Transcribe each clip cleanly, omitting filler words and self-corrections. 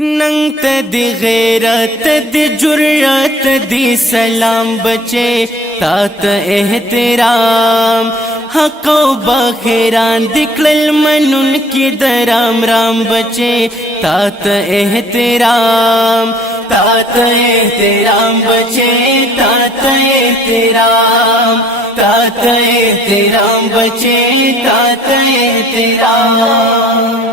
ننگ تا دی غیرت دی جرات دی سلام بچے تا تا احترام حق و بخیران دکلل منن کی درام رام بچے تا تا احترام بچے تا تا احترام بچے تا تا احترام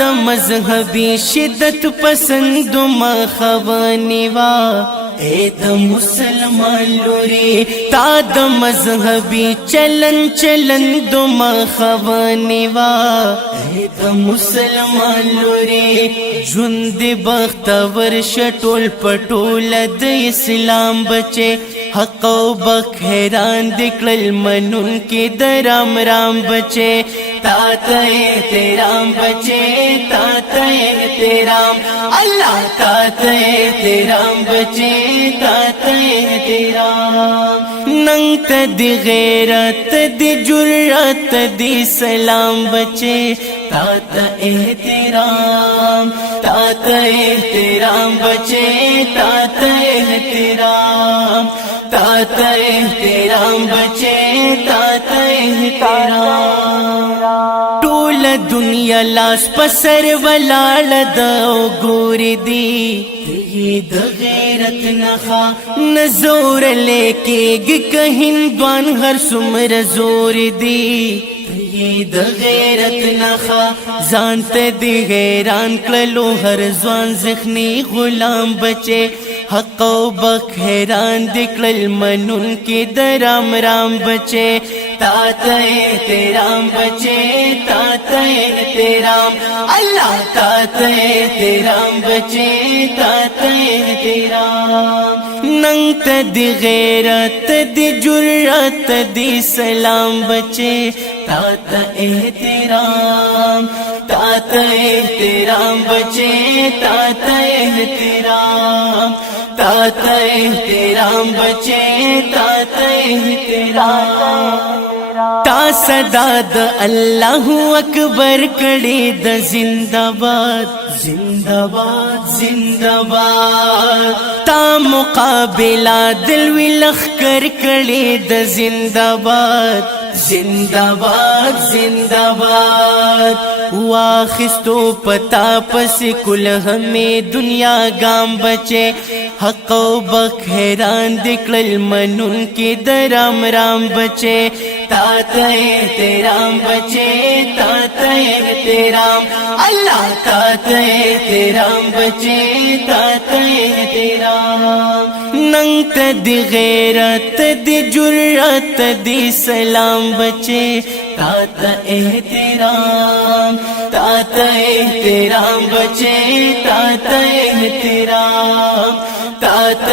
د مذهبی شدت پسند مخوانی وا اے د مسلمان لوري تا د مذهبی چلن د مخوانی وا اے د مسلمان لوري ژوند بختور شټول پټول د اسلام بچي حق و بخیران دکلل منن کی درام رام بچے تا تا احترام بچے تا تا احترام اللہ تا تا احترام بچے تا تا احترام ننگ تا دی غیرت دی جرات دی سلام بچے تا تا احترام بچے تا تا احترام بچے تا تا احترام ټول دنیا لاس پسر ولاړ د ګوري دی د غیرت نخا نزور لیکيږي که هندوان هر څومره زور دی د غیرت نخا ځان ته دی حیران کړلو هر ځوان ذهني غلام بچے حق و بخیران دکلل منن کی درام رام بچے تا تا احترام بچے تا تا احترام اللہ تا تا احترام بچے تا تا احترام ننگ تا دی غیرت دی جرات دی سلام بچے تا تا احترام بچے تا تا احترام بچے تا تا احترام تا صدا د اللہ اکبر کڑی د زندہ باد تا مقابلہ دلوی لخکر کڑی د زندہ باد واخستو پتا پس کل ہمیں دنیا گام بچے حق و بخیران دکلل منن کی درام رام بچے تا تا احترام بچے تا تا احترام اللہ تا تا احترام بچے تا تا احترام ننگ تا دی غیرت دی جرات دی سلام بچے تا تا احترام بچے تا تا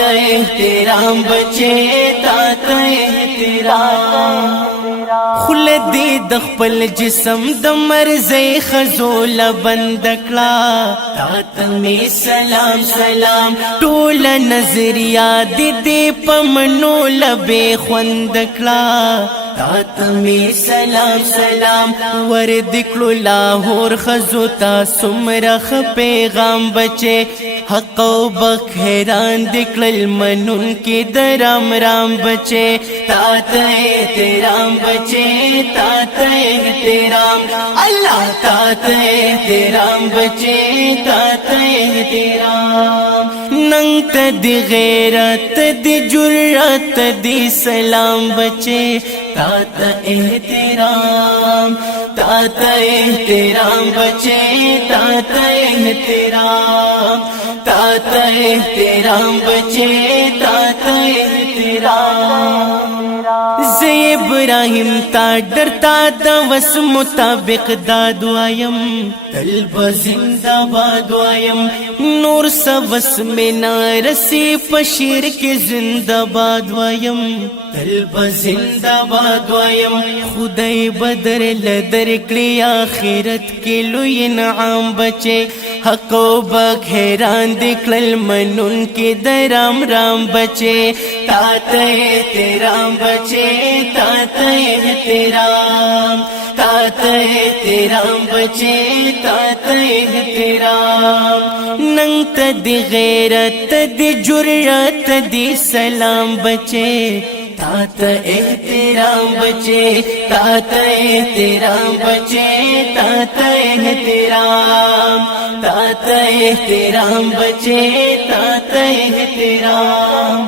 احترام بچے تا تا احترام خلدی د خپل جسم د مرزي خزول بندکلا تا ته سلام ټول نظریات دې پمنو لبه خوندکلا تا ته سلام ور دکلو لاهور خزوتا سمرخ پیغام بچے حق و بخیران دکلل منن کی درام رام بچے تا تا احترام بچے تا تا احترام اللہ تا تا احترام بچے تا تا احترام ننگ تا دی غیرت دی جرات دی سلام بچے تا تا احترام بچے تا تا احترام بچے تا تا احترام زی ابراہیم تا ڈرتا دا وس مطابق داد وایم طلب زندہ باد وایم نور سوس میں نارسی پشیر کے زندہ باد وایم طلب زندہ باد وایم خدای بدر لدر کلی آخرت کے لوی انعام بچے حق و بخیران دکلل منن کے درام رام بچے تا تا احترام بچے تا تا احترام بچے تا एहतराम नंग तदी गैरत दी जुर्रत दी सलाम बचे तात एहतराम बचे तात एहतराम बचे तात एहतराम बचे तात एहतराम